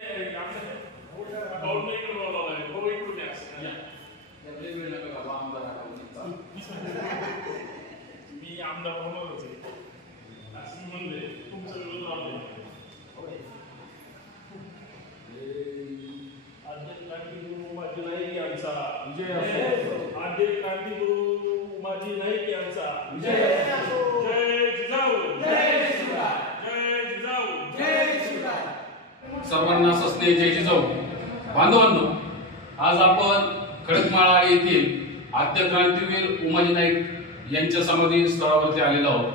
मी आमदार होणारच आहे असं म्हणले तुमचं विरोध राहते आद्य क्रांतिगुरु उमाजी नाईक यांचा विजय असो। आद्य क्रांतिगुरु उमाजी नाईक यांचा विजय असो। जय जिजाऊ, जय शिवराय, जय जिजाऊ, जय शिवराय। सर्वांना सस्ने जय जिजाऊ। बांधवांनो, आज आपण खडकमाळा येथील आद्य क्रांतीवीर उमाजी नाईक यांच्या समाधी स्थळावरती आलेलो आहोत।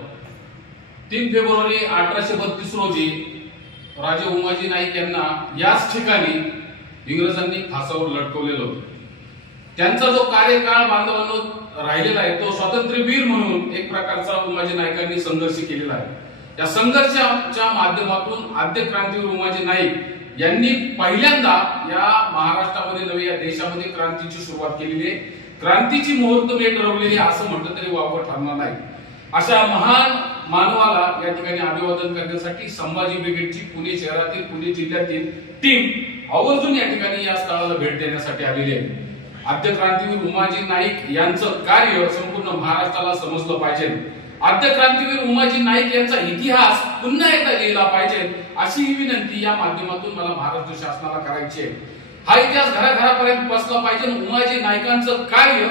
3 फेब्रुवारी 1832 रोजी राजे उमाजी नाईक यांना याच ठिकाणी इंग्रजांनी फासावर लटकवलेलं होतं। त्यांचा जो कार्यकाळ बांधवांनो राहिलेला आहे तो स्वातंत्र्यवीर म्हणून एक प्रकारचा उमाजी नाईकांनी संघर्ष केलेला आहे। या संघर्षाच्या माध्यमातून आद्य क्रांतीवीर उमाजी नाईक यांनी पहिल्यांदा या महाराष्ट्रामध्ये नव्हे या देशामध्ये क्रांतीची सुरुवात केलेली आहे। क्रांतीची मुहूर्तमेढ ठरवलेली असं म्हटलं तरी वावगं ठरणार नाही। अशा महान मानवाला या ठिकाणी अभिवादन करण्यासाठी संभाजी ब्रिगेडची पुणे शहरातील पुणे जिल्ह्यातील टीम आवर्जून या ठिकाणी या स्थळाला भेट देण्यासाठी आलेली आहे। आद्य क्रांतीवीर उमाजी नाईक यांचं कार्य संपूर्ण महाराष्ट्राला समजलं पाहिजे। आद्य क्रांतीवीर उमाजी नाईक यांचा इतिहास पुन्हा एकदा लिहिला पाहिजे अशी ही विनंती या माध्यमातून मला महाराष्ट्र शासनाला करायची आहे। हा इतिहास घराघरापर्यंत पोहोचला पाहिजे। उमाजी नाईकांचं कार्य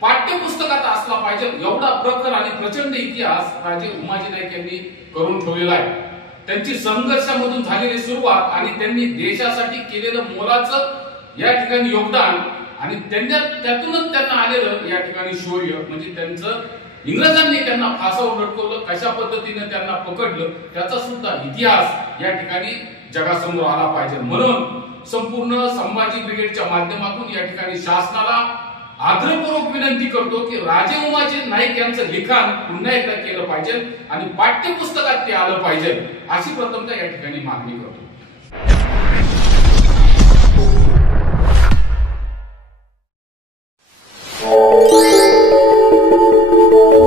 पाठ्यपुस्तकात असला पाहिजे एवढा प्रखर आणि प्रचंड इतिहास राजे उमाजी नाईक यांनी करून ठेवलेला आहे। त्यांची संघर्षामधून झालेली सुरुवात आणि त्यांनी देशासाठी केलेलं मोलाचं या ठिकाणी योगदान आणि त्यातूनच त्यांना आलेलं या ठिकाणी शौर्य म्हणजे त्यांचं इंग्रजांनी त्यांना फासावर लटकवलं, कशा पद्धतीने त्यांना पकडलं त्याचा सुद्धा इतिहास या ठिकाणी जगासमोर आला पाहिजे। म्हणून संपूर्ण संभाजी ब्रिगेडच्या माध्यमातून या ठिकाणी शासनाला आदरपूर्वक विनंती करतो की राजे उमाजी नाईक यांचं लिखाण पुन्हा एकदा केलं पाहिजे आणि पाठ्यपुस्तकात ते आलं पाहिजे अशी प्रथमतः या ठिकाणी मागणी करतो।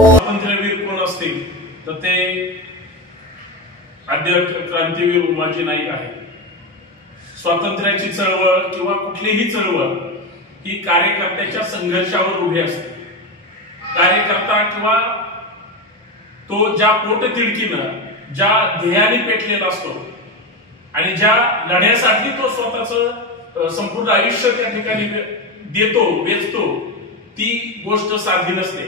स्वातंत्र्यवीर कोण असतील तर ते आद्य क्रांतीवीर उमाजी नाईक आहे। स्वातंत्र्याची चळवळ किंवा कुठलीही चळवळ ही कार्यकर्त्याच्या संघर्षावर उभी असते। कार्यकर्ता किंवा तो ज्या पोटतिडकीनं ज्या ध्येयाने पेटलेला असतो आणि ज्या लढ्यासाठी तो स्वतःच संपूर्ण आयुष्य त्या ठिकाणी देतो वेचतो ती गोष्ट साधी नसते।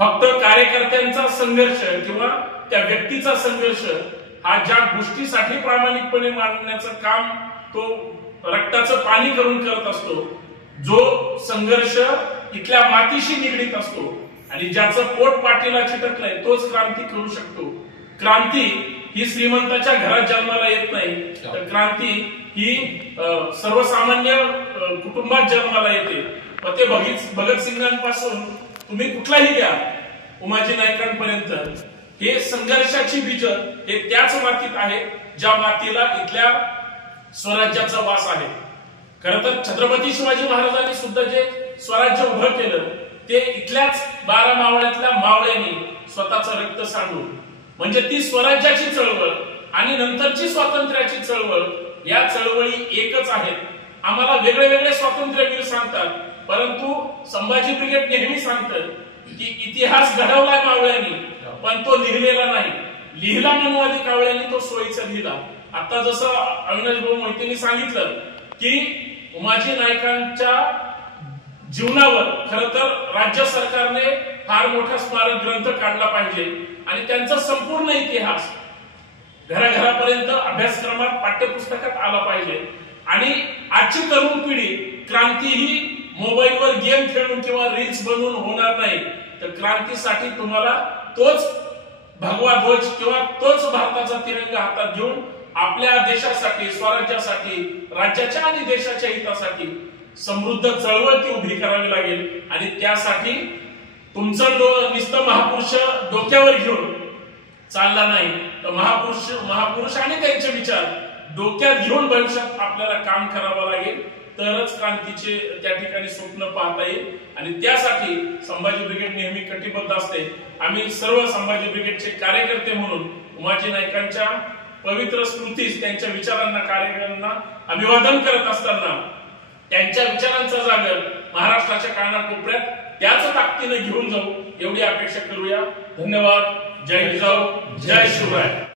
फक्त कार्यकर्त्यांचा संघर्ष किंवा त्या व्यक्तीचा संघर्ष हा ज्या गोष्टीसाठी प्रामाणिकपणे मांडण्याचं काम तो रक्ताचं पाणी करून करत असतो, जो संघर्ष इथल्या मातीशी निगडीत असतो आणि ज्याचं पोट पाठीला चिटकलंय तोच क्रांती करू शकतो। क्रांती ही श्रीमंताच्या घरात जन्माला येत नाही, तर क्रांती ही सर्वसामान्य कुटुंबात जन्माला येते। मग ते भगतसिंगांपासून तुम्ही कुठलाही घ्या उमाजी नाईकांपर्यंत हे संघर्षाची बीज हे त्याच मातीत आहे ज्या मातीला इथल्या स्वराज्याचा वास आहे। खरं तर छत्रपती शिवाजी महाराजांनी सुद्धा जे स्वराज्य उभं केलं ते इथल्याच 12 मावळ्यातल्या मावळ्यांनी स्वतःचं रक्त सांडून म्हणजे ती स्वराज्याची चळवळ आणि नंतरची स्वातंत्र्याची चळवळ या चळवळी एकच आहेत। आम्हाला वेगळे वेगळे स्वातंत्र्यवीर सांगतात, परंतु संभाजी ब्रिगेड नेहमी सांगतं की इतिहास घडवलाय मावळ्यांनी पण तो लिहिलेला नाही। लिहिला मनुवादी कावळ्यांनी तो सोयीचा लिहिला। आता जसं अविनाश भाऊ मोहितेंनी सांगितलं की उमाजी नाईकांच्या जीवनावर खरं तर राज्य सरकारने फार मोठा स्मारक ग्रंथ काढला पाहिजे आणि त्यांचा संपूर्ण इतिहास घराघरापर्यंत अभ्यासक्रमात पाठ्यपुस्तकात आला पाहिजे। आणि आजची तरुण पिढी क्रांती ही मोबाईलवर गेम खेळून किंवा रील्स बनवून होणार नाही, तर क्रांतीसाठी तुम्हाला तोच भगवा ध्वज किंवा तोच भारताचा तिरंगा हातात घेऊन आपल्या देशासाठी स्वराज्यासाठी राज्याच्या आणि देशाच्या हितासाठी समृद्ध चळवळ ती उभी करावी लागेल। आणि त्यासाठी तुमचं नुसतं महापुरुष डोक्यावर घेऊन चालला नाही, तर महापुरुष आणि त्यांचे विचार डोक्यात घेऊन भविष्यात आपल्याला काम करावं लागेल, तरच क्रांतीचे त्या ठिकाणी स्वप्न पाहता येईल। आणि त्यासाठी संभाजी ब्रिगेड नेहमी कटिबद्ध असते। आम्ही सर्व संभाजी ब्रिगेडचे कार्यकर्ते म्हणून उमाजी नाईकांच्या पवित्र स्मृतीस त्यांच्या विचारांना कार्याला अभिवादन करत असताना त्यांच्या विचारांचा जागर महाराष्ट्राच्या कानाकोपऱ्यात त्याच ताकदीने घेऊन जाऊ एवढी अपेक्षा करूया. धन्यवाद. जय जिजाऊ, जय शिवराय.